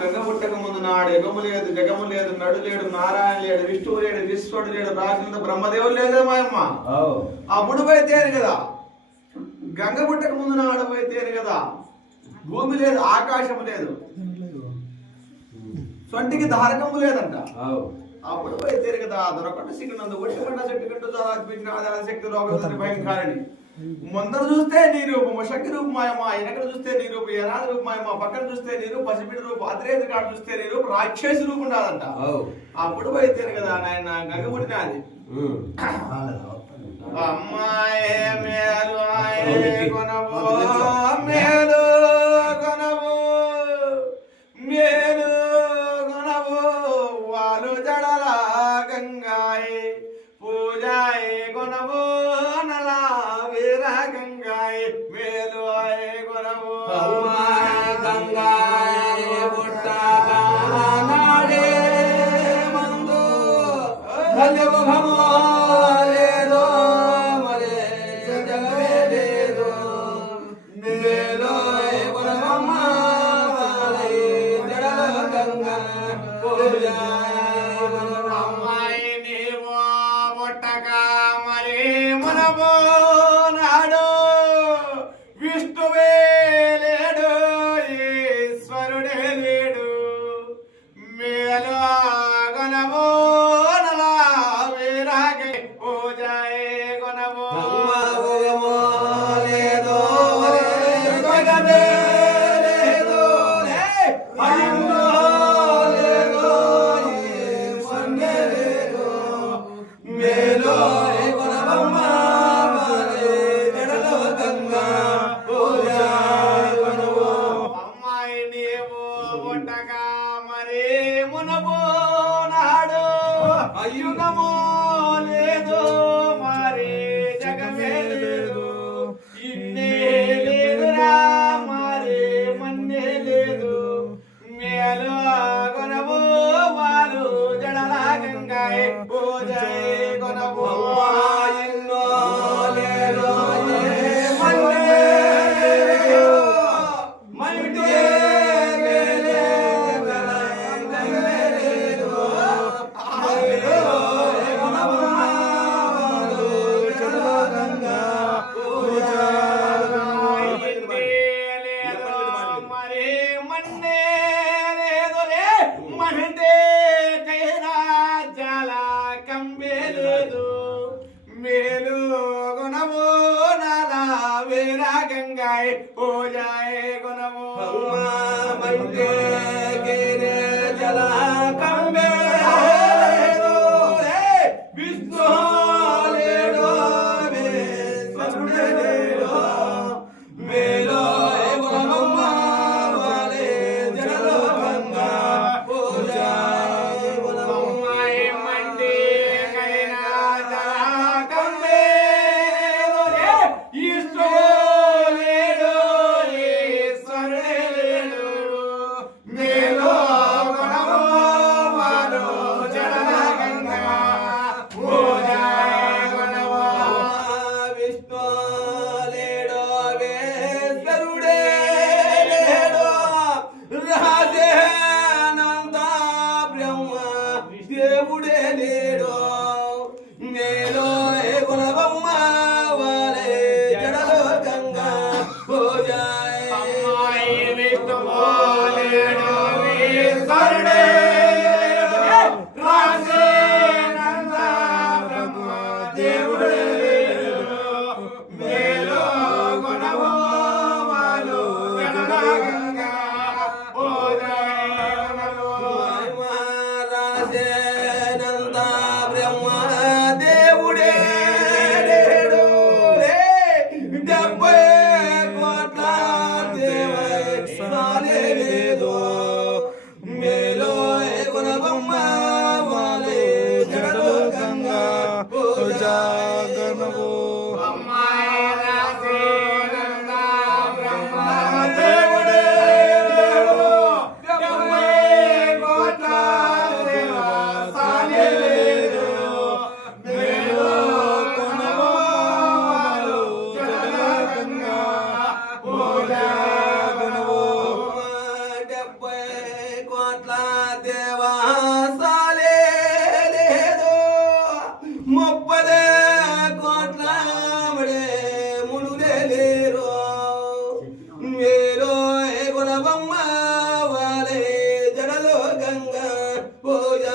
గంగపుట్టక ముందు నాడు ఎగము లేదు జగము లేదు నడు లేడు నారాయణ లేడు విష్ణువు లేడు విశ్వడు లేడు రాసిన బ్రహ్మదేవుడు లేదే మాయమ్మ. అప్పుడు పోయితేను కదా గంగపుట్టక ముందు నాడు పోయితేను కదా భూమి లేదు ఆకాశం లేదు సొంటికి ధారకము లేదంట. అప్పుడు పోయితేను కదా దొరకట్టు సిగ్గినందు ఒట్టిపడ్డ చెట్టు కంటూ ఆధార శక్తి లోకం భయంకరాన్ని ముందర చూస్తే నీ రూపము శక్తి రూపమాయమా, వెనకడ చూస్తే నీ రూపం ఎనాది రూపమాయమా, పక్కన చూస్తే నీ రూపం పసిబిడ్డ రూపం అతిరేది కాడు చూస్తే నీ రూపం రాక్షసి రూపం ఉండాలంట. అప్పుడు పోయితేను కదా నాయన గంగపుట్టినది అమ్మాయే మేలు కొనవో మేలు కొనవో మేలు కొనవో వాళ్ళు జడల గంగాయే పూజాయే కొనవో నలా వీర గంగాయే మేలు ఆయే కొనవో గంగాయే పుట్టనాడే మందు లేదో మరే జగమే లేదు మేలు కొనవమ్మ జడ గంగా పూజా నాడు విష్ణువే లేడు ఈశ్వరుడే లేడు మేలు గొనవో నలా వీరాగే పూజాయే గొనవో లేదో జగమే లేదో లేదో ఈశ్వరుడే లేడు మేలు అయ్యుగమో లేదో మరి జగమే లేదు ఇన్నే లేదురా మరి మన్నే లేదు మేలు కొనవో వారు జడలా గంగాయే పూజాయే కొనవో ఇన్నో లేదో మన్నే మన్నే మేలు గుణము నాలా వీరా గంగాయే పూజాయే గుణము మంటే గిరే జల కంబే విష్ణు లేడో లేడో మేలో గుణమ్మ వాలే జడలో గంగా పూజాయే గుణమ్మ మంటే కైనా దేవుడే లేడో మేలో గుణవమ్మ వాలే జడలో గంగా పూజాయే విష్ణువో లేడో ఈశ్వరుడే రాజే నంద బ్రహ్మ దేవుడే మేలో గుణవో వాలు జడలో గంగా పూజాయే రాజే దేవుడే లేడు 70 కోట్ల దేవే లేదో మేలో గుణవమ్మ వాలే జడలో గంగా పూజ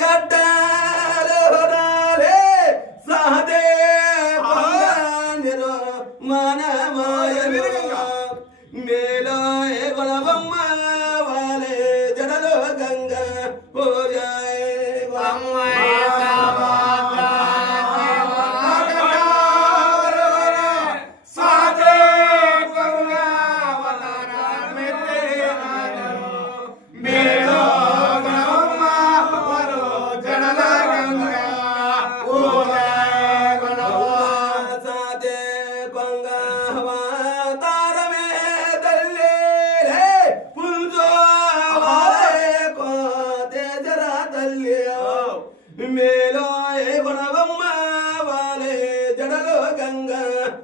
గడ్డలు రాలే సహదే మన మాయలు మేలో గొడవమ్మ వాలే జడలో గంగ పూజాయ మేలో గొడవమ్మ వాలే జడలో గంగ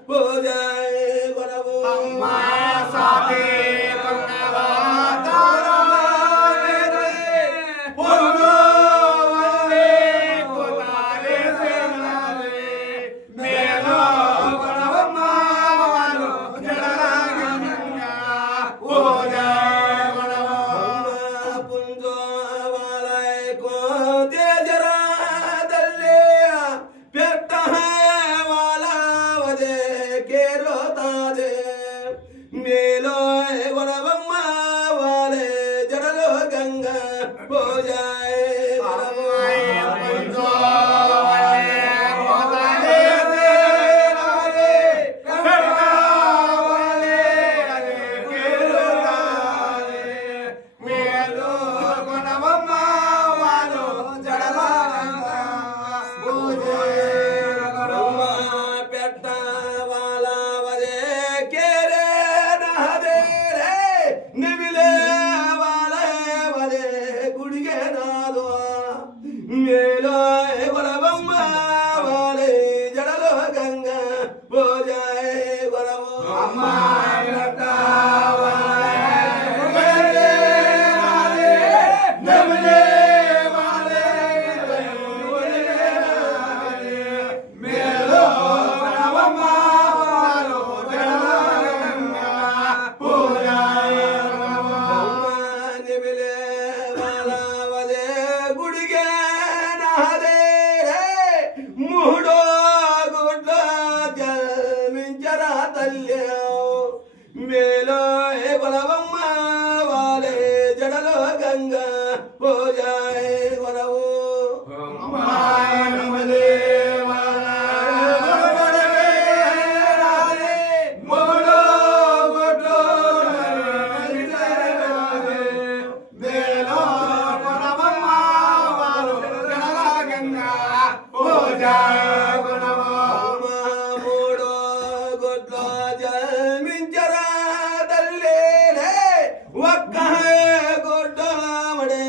పూజాయ గొడవ మేలో గొడవమ్మ వాలే జడలో గంగ పూజాయ మేలో గొడవమ్మ వాలే జడలో గంగ పూజాయ గొడవ మూడో గుడ్ల జన్మించరా తల్లి మేలో గొడవమ్మ వాలే జడలో గంగ పూజాయ గొడవు మూడో గుడ్ల జన్మించరా తల్లి ఒక్క గుడ్డ మడే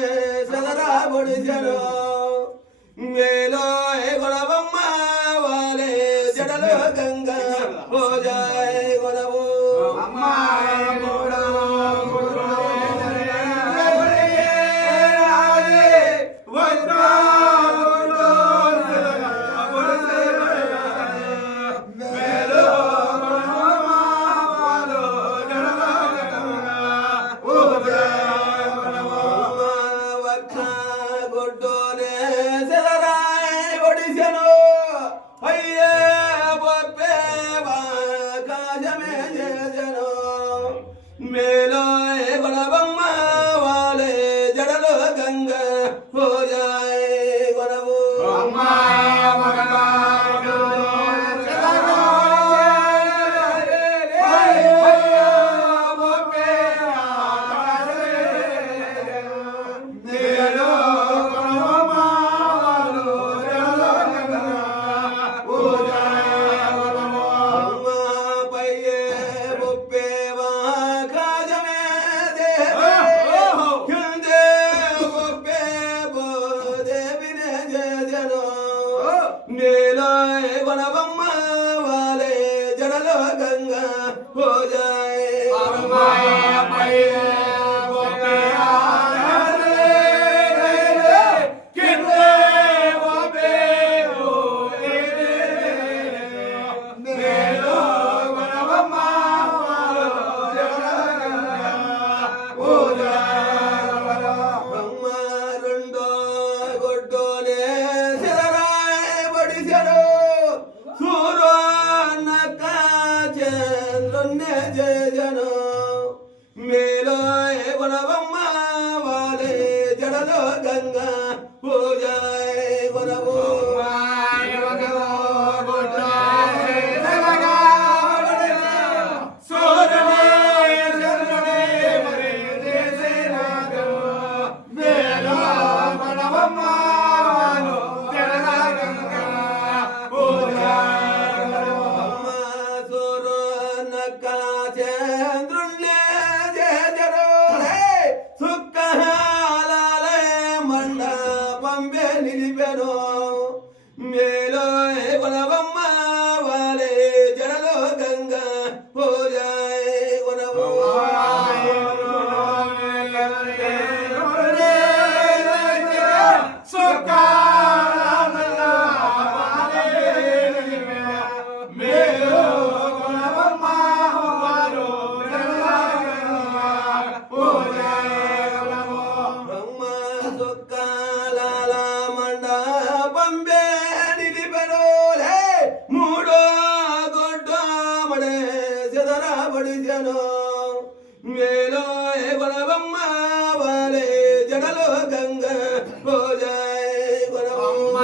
సదరా పొడిచను మేలో గొడవమ్మ వాలే జడలో గంగ పూజాయ గొడవు అయ్యే బొప్పే కాజమే జను మేలో గొడవమ్మ వాలే జడలో గంగ పూజాయ గొడవు మేలో గొడవమ్మ వాలే జడలో గంగ పూజాయ రెండో పూజాయ్ కొనవు మేలో కొనవమ్మ వాలే జడలో గంగా పూజాయ్ కొనవు మేలో కొనవమ్మ వాలే జడలో గంగా పూజాయ్ కొనవమ్మ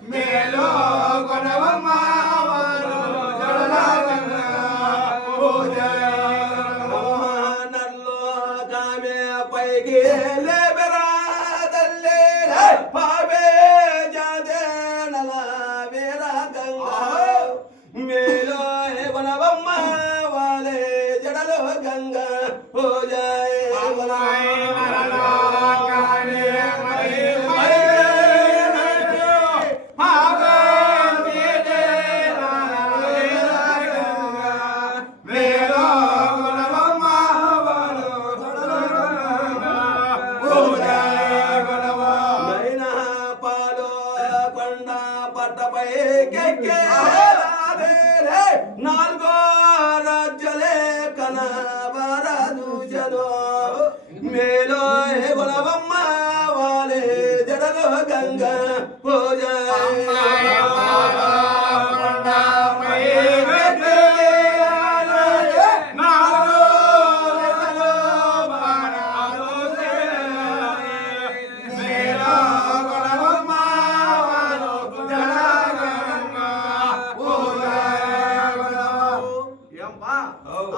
మేలో కొనవమ్మ వాలే జడలో గంగా పూజాయ్ నల్లో కామె పైకి లేబెరా తల్లే పాపే జాదే నల వేరా గంగా మేలో కొనవమ్మ వాలే జడలో గంగా పూజాయ్ నాలుగో రాజ్యలే కనబరదూచను మేలో కొనవమ్మ వాలే జడలో గంగా పూజాయ్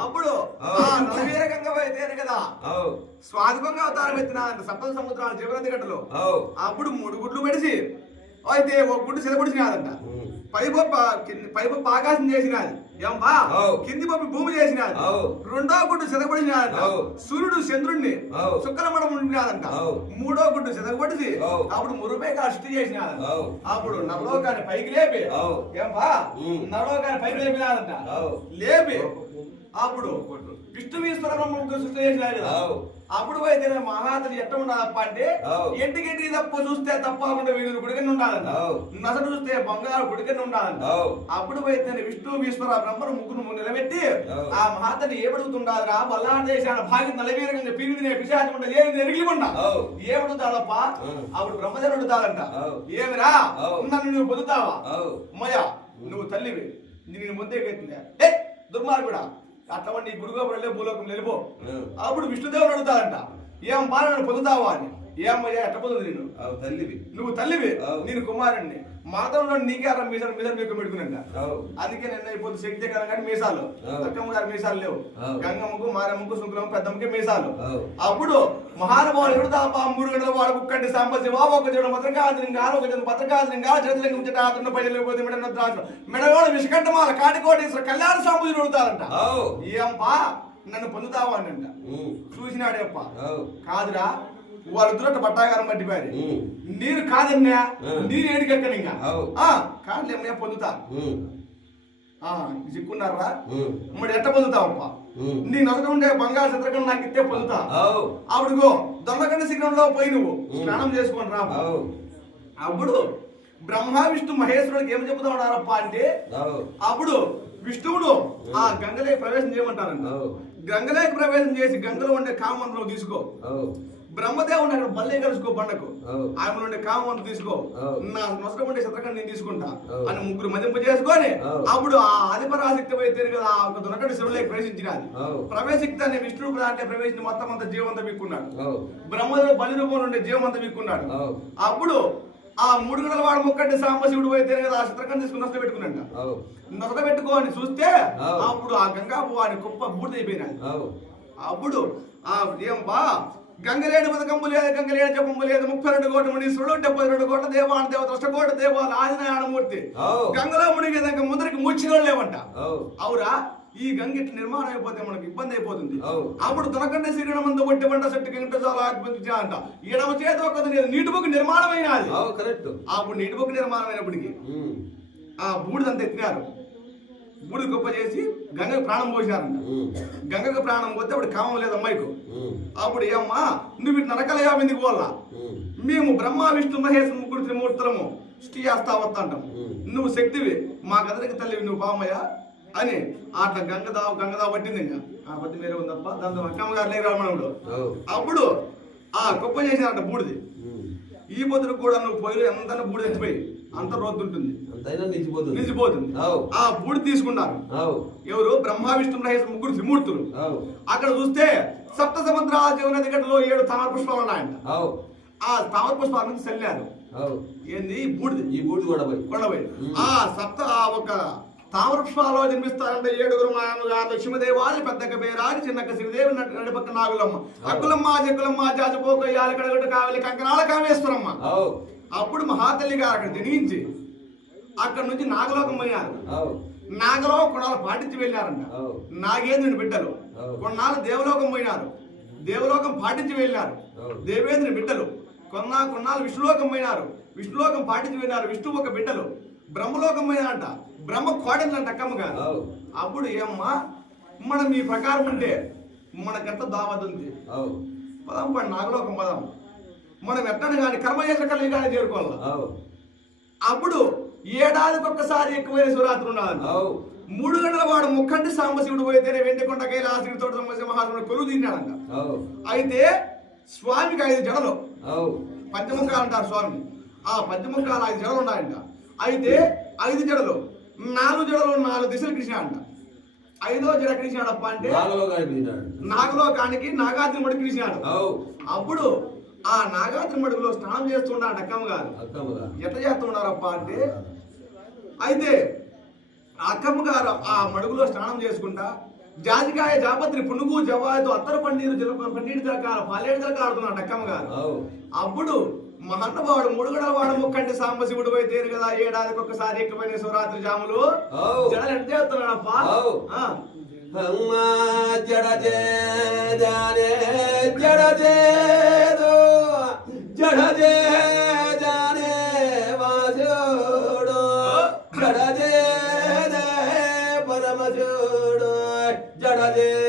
అప్పుడు గంగ అయితేనే కదా స్వాదికంగా అవతారం ఎత్తిన సప్త సముద్రాలు జీవనది గట్టలు అప్పుడు 3 గుడ్లు పెడిసి అయితే ఒక గుడ్డు సిద్ధపడిచినాదంట పైపప్పు ఆకాశం చేసినది ఏమా కింది పప్పు భూమి చేసినది రెండో గుడ్డు సిద్ధపడిచినాదంట సూర్యుడు చంద్రుడిని శుక్రమడం ఉండినాదంట మూడో గుడ్డు సిద్ధపడిచి అప్పుడు మురుపేగా అష్టి చేసినాదంట అప్పుడు నవలోకాన్ని పైకి లేపి ఏమా నవలోకాన్ని పైకి లేపినాదంట లేపి అప్పుడు విష్ణువీశ్వర బ్రహ్మకు సృష్టి చేసినారు కదా అప్పుడు అయితే మహాతలి ఎట్ట ఉండాలప్ప అంటే ఎంటికి తప్ప చూస్తే తప్పకుండా వీళ్ళు గుడికని ఉండాలంట నసడు చూస్తే బంగారు గుడికని ఉండాలంట అప్పుడు అయితే విష్ణువీశ్వర బ్రహ్మను ముగ్గురు నిలబెట్టి ఆ మహాతలి ఏమడుగుతుండాలిరా బల్లాడు చేసిన భాగ్యం నలవీరంగా పీడిని పిశాచకుండా ఏది ఎరిగికుండా ఏమడుగుతాదప్ప అప్పుడు బ్రహ్మదేవుడు అడుగుతాదంట ఏమిరా నన్ను నువ్వు పొందుతావా అమ్మయ్యా నువ్వు తల్లివి నేను ముందే ఏ దుర్మార్గుడా అట్లా నీ గురుగోపురం భూలోకం వెళ్ళిపో అప్పుడు విష్ణుదేవుడు అడుగుతాడంట ఏం బాలను పొందుతావా అని ఏమయ్యా ఎట్ట పొందుదు నేను తల్లివి నువ్వు తల్లివి నేను కుమారుణ్ణి మాతంలో నీకే మీసాలు మీద మీకు పెట్టుకున్నా అందుకే నిన్న ఇప్పుడు శక్తి కానీ మీసాలు అక్కమ్మ గారి మీసాలు లేవు గంగమ్మకు మారమ్మకు శుక్రమ్మ పెద్దమ్మకి మీసాలు అప్పుడు మహానుభావులు ఎడుతా 3 గంటల వాడు కుక్కండి సాంబశివ ఒక చేయడం భద్రకాళింగా ఒక చేయడం భద్రకాళింగా చేతులకు ఉంచే ఆతను పైలు పోతే మెడవాడు విషకంఠమాల కాటికోటేశ్వర కళ్యాణ సాంబుజులు అడుగుతారంట ఏంపా నన్ను పొందుతావా అని అంట చూసినాడేప్ప కాదురా వాళ్ళిద్దరు పట్టాగారం పట్టిపోయారు. ఉమ్. నేను కాదన్నా ఆ. నేను ఏడికెక్కను ఇంకా అవు. కాదులేమయ్యా పొందుతా. ఉమ్. చిక్కున్నారా ఉమ్. మరి ఎట్ట పొందుతావప్ప? ఉమ్. నీ నొసట ఉండే బంగారు చిత్రకం నాకు ఇస్తే పొందుతా. అవు. అప్పుడుగో దొండకండ శిఖరంలో పోయి నువ్వు ఉమ్. స్నానం చేసుకొని రా. అవు. అప్పుడు బ్రహ్మ విష్ణు మహేశ్వరుడికి ఏం చెబుతా ఉన్నారప్ప అంటే, అవు. అప్పుడు విష్ణువుడు ఆ గంగలే ప్రవేశం చేయమంటారంట. అవు. గంగలేకి ప్రవేశం చేసి గంగలో ఉండే కామంత్రం తీసుకో. అవు. బ్రహ్మదేవుని అక్కడ బల్లే కలుసుకో బండకు. అవు. ఆమె ఉండే కామంత్రం తీసుకో. అవు. నా నొసట ఉండే చిత్రకం నేను తీసుకుంటా అవు. అని ముగ్గురు మదింపు చేసుకొని అవు. అప్పుడు ఆ ఆదిపరాశక్తి అయితే కదా ఆ ఒక దొరకటి శివులకి ప్రవేశించినది. అవు. ప్రవేశిక్త అనే విష్ణువు అంటే ప్రవేశించి మొత్తం అంతా జీవంతా విక్కున్నాడు. అవు. బ్రహ్మదేవుడు బలి రూపంలో ఉండే జీవంతా విక్కున్నాడు. అవు. అప్పుడు ఆ 3 గంటల వాడు ముక్కంటే సాంబశివుడు అయితే కదా ఆ చిత్రకం తీసుకుని నొసట పెట్టుకున్నాడు. అవు. నొసట పెట్టుకో అని చూస్తే అవు. అప్పుడు ఆ గంగా వాడి కుప్ప బూడిదైపోయినాడు. అవు. అప్పుడు ఏం బా గంగలేడు పథకంబు లేదు, గంగలేడు జపంబు లేదు, 32 కోట్ల మునీశ్వరుడు, 72 కోట్ల దేవాన దేవత, అష్టకోట్ల దేవాల ఆదినారాయణమూర్తి అవు. గంగలో మునిగేదాకా ముందరికి ముచ్చినోళ్ళు లేవంట. అవు. అవురా ఈ గంగ ఇట్లా నిర్మాణం అయిపోతే మనకి ఇబ్బంది అయిపోతుంది. అవు. అప్పుడు తనకంటే శ్రీగణమంత ఒట్టి పంట చెట్టు గంట చాలా అంట ఎడమ చేత ఒక నీటి బొక్క నిర్మాణమైనది. అవు. కరెక్ట్. అప్పుడు నీటి బొక్క నిర్మాణం అయినప్పటికీ ఉమ్. ఆ బూడిదంతా ఎత్తినారు. బూడిద గొప్ప చేసి గంగకు ప్రాణం పోసారంట. ఉమ్. గంగకు ప్రాణం పోతే అప్పుడు కామం లేదు అమ్మాయికు. ఉమ్. అప్పుడు ఏమ్మా నువ్వు ఇటు నరకలయా ఎందుకు పోవాలా? ఉమ్. మేము బ్రహ్మ విష్ణు మహేష్ ముగ్గురు త్రిమూర్తులము శ్రీ చేస్తా వస్తాంటాం. నువ్వు శక్తివి మా కదరికి తల్లివి నువ్వు పామయ్యా అని అట్లా గంగదా పట్టింది. ఇంకా ఆ పట్టి వేరే ఉందప్ప దాంతో అక్కమ్మ గారు లేరు రమణుడు. అవు. అప్పుడు ఆ గొప్ప చేసినారంట బూడిది. ఉమ్. ఈ పొద్దుకు కూడా నువ్వు పొయ్యిలో ఎంత బూడిద ఎత్తిపోయి అంత రోద్దుంటుంది, అంతైనా నిలిచిపోతుంది. నిలిచిపోతుంది. అవు. ఆ బూడిద తీసుకున్నారు. అవు. ఎవరు? బ్రహ్మ విష్ణు మహేష్ ముగ్గురు త్రిమూర్తులు. అవు. అక్కడ చూస్తే సప్త సముద్రాల జీవనది గడ్డలో 7 తామర పుష్పాలు ఉన్నాయంట. అవు. ఆ తామర పుష్పాల నుంచి చల్లారు. అవు. ఏంది? బూడిది. ఈ బూడిద కూడా పోయి కొండపోయి ఆ ఒక తామర పుష్పాలో జన్మిస్తారంటే 7 మాయమ్మగారు లక్ష్మీదేవాది పెద్దక పేరాది చిన్నక్క శ్రీదేవి నడిపక్క నాగులమ్మ అక్కులమ్మ జగ్గులమ్మ జాజపోక యాలి కడగట్టు కావలి కంకనాల కామేశ్వరమ్మ. అవు. అప్పుడు మహాతల్లి గారు అక్కడ జనించి అక్కడ నుంచి నాగలోకం పోయినారు. అవు. నాగలోకం కొన్నాళ్ళు పాటించి వెళ్ళారంట. అవు. నాగేంద్రుని బిడ్డలు అవు. కొన్నాళ్ళు దేవలోకం పోయినారు. దేవలోకం పాటించి వెళ్ళారు. అవు. దేవేంద్రుని బిడ్డలు కొన్నాళ్ళు విష్ణులోకం పోయినారు. విష్ణులోకం పాటించి వెళ్ళారు. విష్ణు ఒక బిడ్డలు బ్రహ్మలోకం పోయినారంట. బ్రహ్మ కోడలంట అక్కమ్మ గారు. అవు. అప్పుడు ఏమ్మా మనం ఈ ప్రకారం ఉంటే మనకెంత దావత్ ఉంది. అవు. పదం పడి నాగలోకం పదం మనం ఎట్టని కానీ కర్మ చేసిన కలిగి కానీ చేరుకోవాలి. అవు. అప్పుడు ఏడాదికి ఒక్కసారి ఎక్కువైన శివరాత్రి ఉండాలంట. అవు. 3 గంటల వాడు ముక్కంటి సాంబశివుడు పోయితేనే వెండికొండ కైలాసగిరి తోట మహాత్ముడు కొలువు తిన్నాడంట. అవు. అయితే స్వామికి 5 జడలు అవు. పంచముఖాలు అంటారు స్వామిని. ఆ పంచముఖాలు 5 జడలు ఉన్నాయంట. అయితే 5 జడలు 4 జడలు 4 దిశలు కృష్ణాడంట. 5వ జడ కృష్ణాడప్ప అంటే నాగలోకానికి నాగార్జున మడుగు కృష్ణాడు. అప్పుడు ఆ నాగార్జున మడుగులో స్నానం చేస్తున్నాడు అక్కమ్మ గారు. ఎట్లా చేస్తున్నారప్ప అంటే అయితే అక్కమ్మ గారు ఆ మడుగులో స్నానం చేసుకుంటా జాజికాయ జాపత్రి పునుగు జవాయితో అత్తర పన్నీరు రకాల పాలేడు రకాలు ఆడుతున్నాడు అక్కమ్మ గారు. అప్పుడు మహన్నవాడు 3 గంటల వాడు ముక్కంటి సాంబశివుడు అయితే కదా ఏడాదికి ఒక్కసారి ఎక్కువైన శివరాత్రి జాములు జడలు ఎంత చేస్తున్నాడప్ప. పరమశుడు జడజే జడజే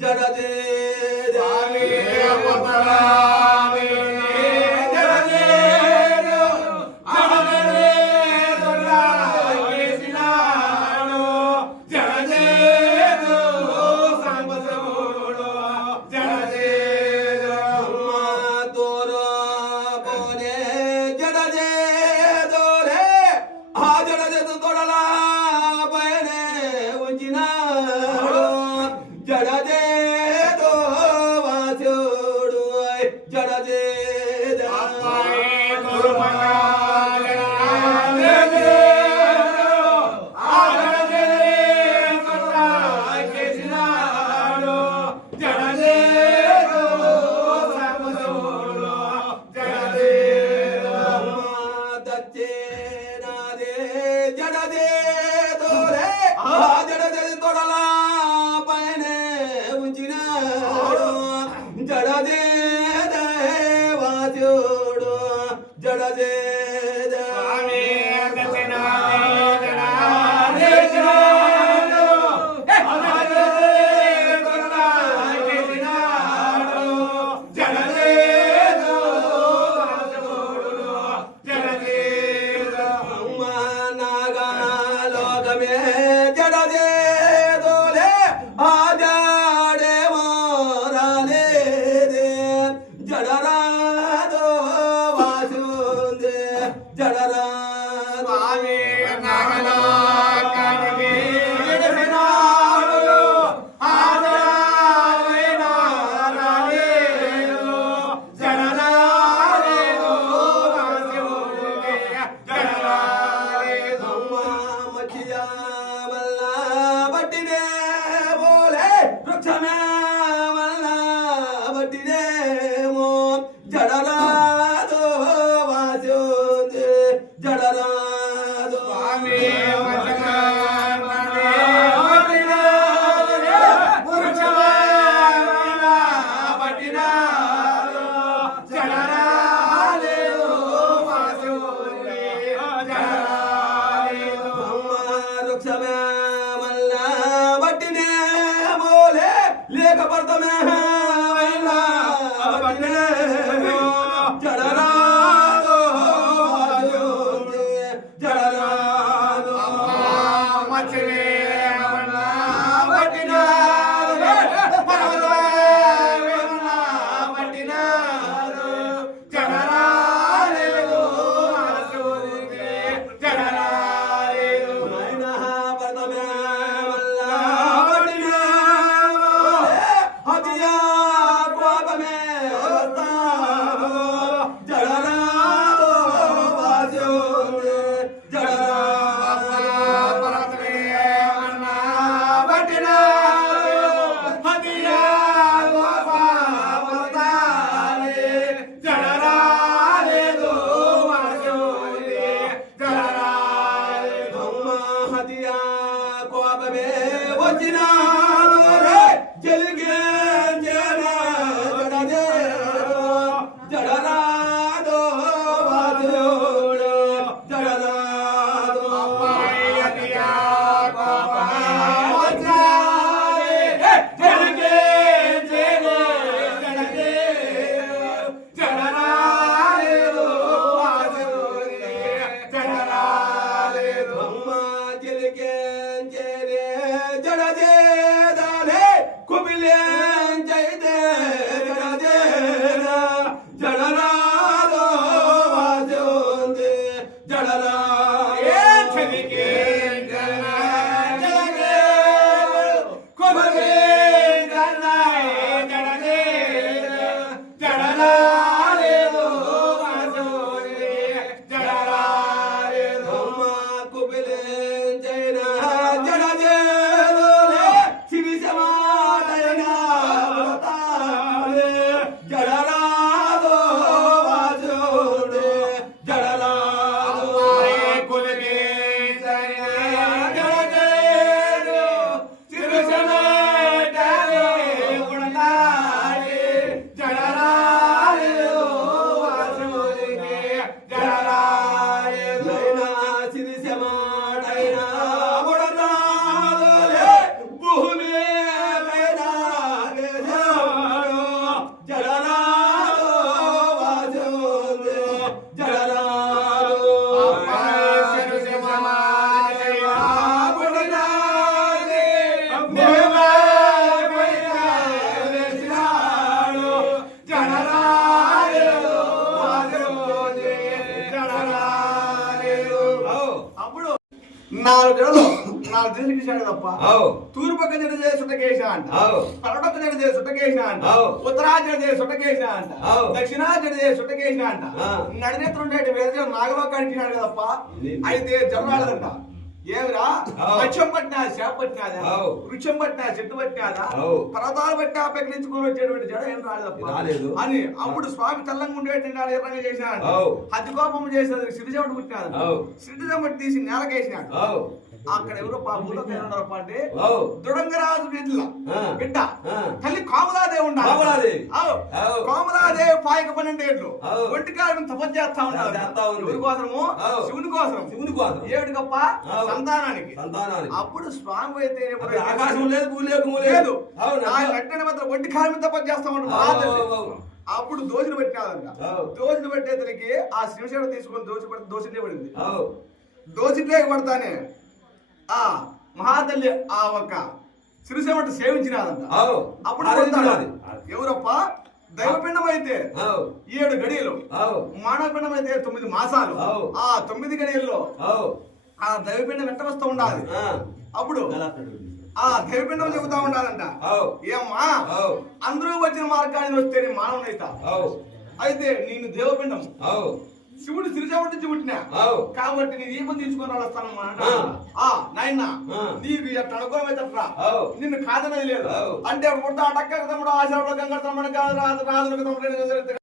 జడజే స్వామి అవతరామి జడజేడు ఆగలేదులా చేసినాడు జడజేడు సంబసోడు జడజేడు తోరో పోనే జడజే దోరే ఆ జడజే తోడలా పైనే ఉంచినాడు జడజే దో వాసుడు జడజే జడజే వాసుడు జడజే స్వామి నాగలోకమే జడజే దోలే ఆజాడే మోరాలే జడరాదో వాసుందే జడరాదో స్వామి నాగలోకమే జడసినాడు ఆజాడేమో రాలేదో జడరాలేదో వాసుందే జడరాలేదో మచియా వల్ల బట్టినే బోలే వృక్షమే వల్ల బట్టినేమో జడరాదో వాసుందే జడరాదో స్వామి వృక్షమే వల్ల బట్టినే బోలే లేక పడతమే వల్ల బట్టినేమో జడరాదో వాసుందే జడరాదో నాయనా పడతమే వల్ల బట్టినే బోలే హతియా 4 జడలు 4 దిశలు గీశాడు తప్ప అవు తూర్పు పక్క జడ చేసి సుట్టకేసా అంట అవు పడమొక్క జడ చేసి సుట్టకేసా అంట అవు ఉత్తరా జడ చేసి సుట్టకేసా అంట అవు దక్షిణా జడ చేసి సుట్టకేసా అంట నడినేత్రం ఉండేటి వేరే నాగలో కడిగినాడు కదప్ప అయితే జడరాడదంట ఏమిరా మత్స్యం పట్టినా చేప పట్టినాదా వృక్షం పట్టినా చెట్టు పట్టినాదా పర్వతాలు పట్టినా పెకలించుకొని వచ్చేటువంటి జడ ఏం రాలేదప్ప అని అప్పుడు స్వామి తెల్లంగా ఉండేటువంటి ఎర్రంగా చేసినాడు అతి కోపం చేసేది సిరిజమటి పుట్టినాడు సిరిజమటి తీసి నేలకేసినాడు అక్కడ ఎవరో పాపంలో అంటే దుడంగరాజు బిడ్డ తల్లి కోమలాదేవి ఉండాలి కోమలాదేవి పాయక 12 ఏళ్ళు ఒంటి కాలం తపస్సు చేస్తా ఉన్నారు ఎవరి కోసము శివుని కోసం ఏమిటి గొప్ప సంతానానికి అప్పుడు స్వామి అయితే ఆకాశం లేదు లేదు వెంటనే మాత్రం ఒంటి కాలం తపస్సు చేస్తా ఉంటారు అప్పుడు దోషులు పెట్టినాదంట దోషులు పెట్టేతనికి ఆ శివశేడు తీసుకొని దోషులే పడింది దోషులే పడతానే ఆ మహాతల్లి ఆ ఒక్క సిరిసేమట సేవించినాదంట అప్పుడు ఎవరప్ప దైవపిండం అయితే 7 గడియలు మానవపిండం అయితే 9 మాసాలు ఆ 9 గడియల్లో ఆ దైవపిండం వెంట వస్తూ ఉండాలి అప్పుడు ఆ దైవపిండం చెబుతా ఉండాలంట ఏమ్మా అందరూ వచ్చిన మార్గాన్ని వస్తే నీ మానవునైతా అయితే నేను దేవపిండం శివుడు సిరిసేమటి నుంచి పుట్టినా కాబట్టి నీ దీపం తీసుకొని వస్తానమ్మా నాయన నీకు ఎట్లా అనుకోవమైతే నిన్ను కాదనేది లేదు అంటే పుట్ట అటక్క తమ్ముడు ఆశాడు గంగ తమ్ముడు రాజు తమ్ముడు